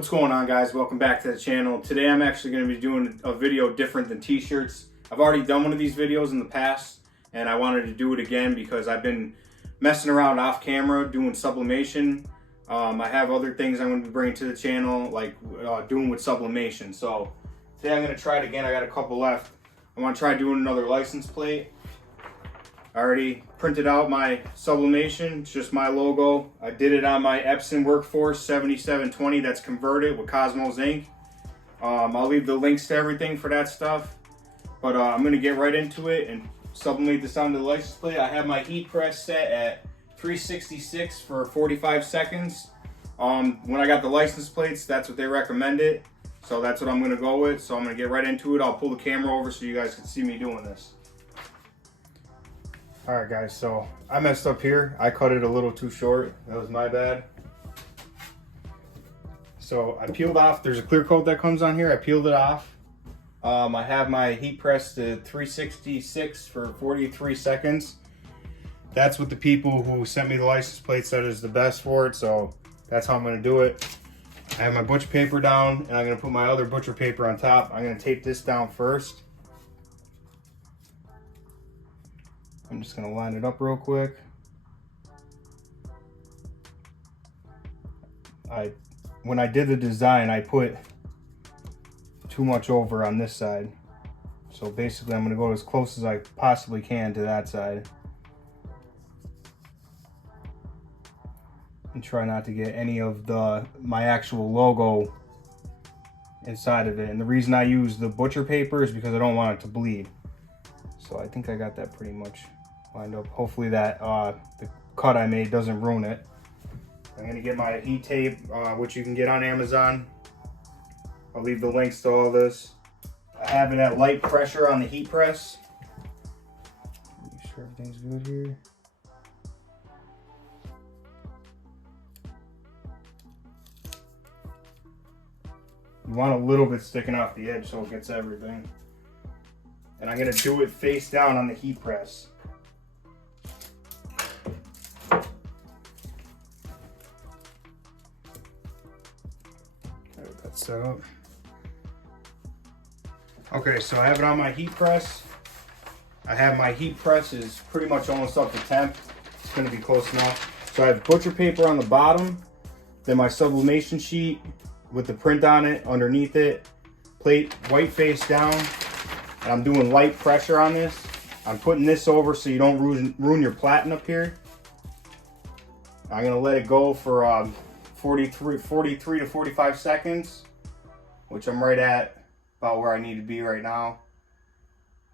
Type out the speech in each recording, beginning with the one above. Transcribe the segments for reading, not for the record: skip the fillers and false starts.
What's going on, guys? Welcome back to the channel. Today I'm actually going to be doing a video different than t-shirts. I've already done one of these videos in the past and I wanted to do it again because I've been messing around off camera doing sublimation. I have other things I'm going to be bringing to the channel, like doing with sublimation. So today I'm going to try it again. I got a couple left. I want to try doing another license plate. I already printed out my sublimation. It's just my logo. I did it on my Epson Workforce 7720 that's converted with Cosmos ink. I'll leave the links to everything for that stuff. But I'm going to get right into it and sublimate this onto the license plate. I have my heat press set at 366 for 45 seconds. When I got the license plates, that's what they recommended. So that's what I'm going to go with. So I'm going to get right into it. I'll pull the camera over so you guys can see me doing this. Alright guys, so I messed up here. I cut it a little too short. That was my bad. So I peeled off, there's a clear coat that comes on here. I peeled it off. I have my heat press to 366 for 43 seconds. That's what the people who sent me the license plate said is the best for it, so that's how I'm going to do it. I have my butcher paper down and I'm going to put my other butcher paper on top. I'm going to tape this down first. I'm just going to line it up real quick. When I did the design, I put too much over on this side. So basically I'm going to go as close as I possibly can to that side. And try not to get any of my actual logo inside of it. And the reason I use the butcher paper is because I don't want it to bleed. So I think I got that pretty much lined up. Hopefully that the cut I made doesn't ruin it. I'm gonna get my heat tape, which you can get on Amazon. I'll leave the links to all this. I have it at light pressure on the heat press. Make sure everything's good here. You want a little bit sticking off the edge so it gets everything. And I'm gonna do it face down on the heat press. That's set up. Okay, so I have it on my heat press. I have my heat press is pretty much almost up to temp. It's gonna be close enough. So I have butcher paper on the bottom, then my sublimation sheet with the print on it underneath it, plate white face down, and I'm doing light pressure on this. I'm putting this over so you don't ruin your platen up here. I'm gonna let it go for 43 to 45 seconds, which I'm right at about where I need to be right now.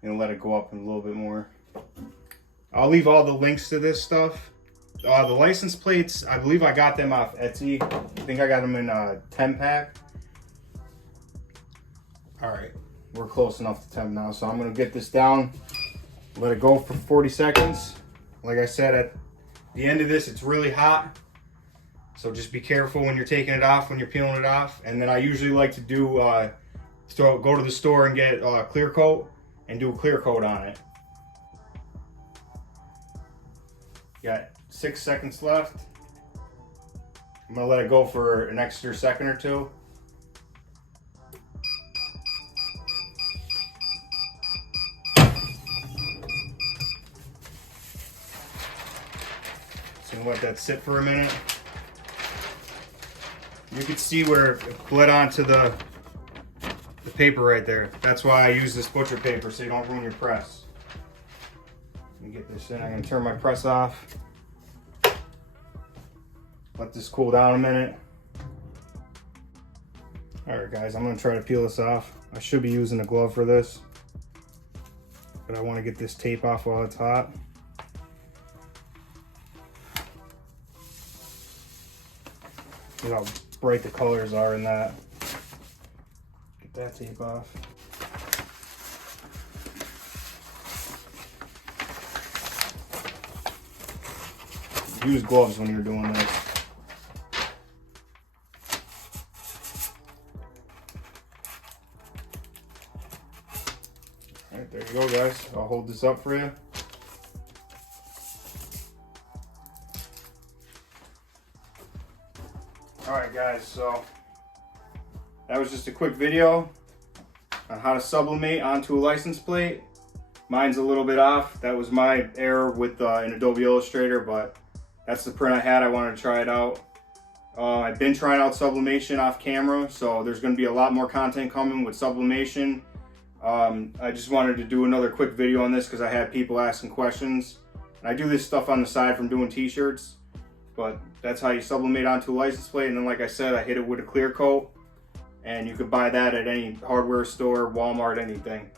I'm gonna let it go up a little bit more. I'll leave all the links to this stuff. The license plates, I believe I got them off Etsy. I think I got them in a 10-pack. All right, we're close enough to temp now, so I'm gonna get this down, let it go for 40 seconds. Like I said, at the end of this, it's really hot, so just be careful when you're taking it off, when you're peeling it off. And then I usually like to do, go to the store and get clear coat and do a clear coat on it. Got 6 seconds left. I'm gonna let it go for an extra second or two. So let that sit for a minute. You can see where it bled onto the paper right there. That's why I use this butcher paper, so you don't ruin your press. Let me get this in. I'm gonna turn my press off. Let this cool down a minute. All right, guys, I'm gonna try to peel this off. I should be using a glove for this, but I wanna get this tape off while it's hot. You know how bright the colors are in that. Get that tape off. Use gloves when you're doing this. All right, there you go, guys. I'll hold this up for you. All right, guys, so that was just a quick video on how to sublimate onto a license plate. Mine's a little bit off. That was my error with in Adobe Illustrator, but that's the print I had. I wanted to try it out. I've been trying out sublimation off camera, so there's going to be a lot more content coming with sublimation. I just wanted to do another quick video on this because I had people asking questions. And I do this stuff on the side from doing t-shirts, but that's how you sublimate onto a license plate. And then, like I said, I hit it with a clear coat, and you could buy that at any hardware store, Walmart, anything.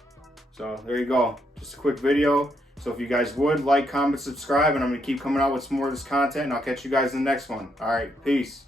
So there you go, just a quick video. So if you guys would like, comment, subscribe, and I'm going to keep coming out with some more of this content, and I'll catch you guys in the next one. All right, peace.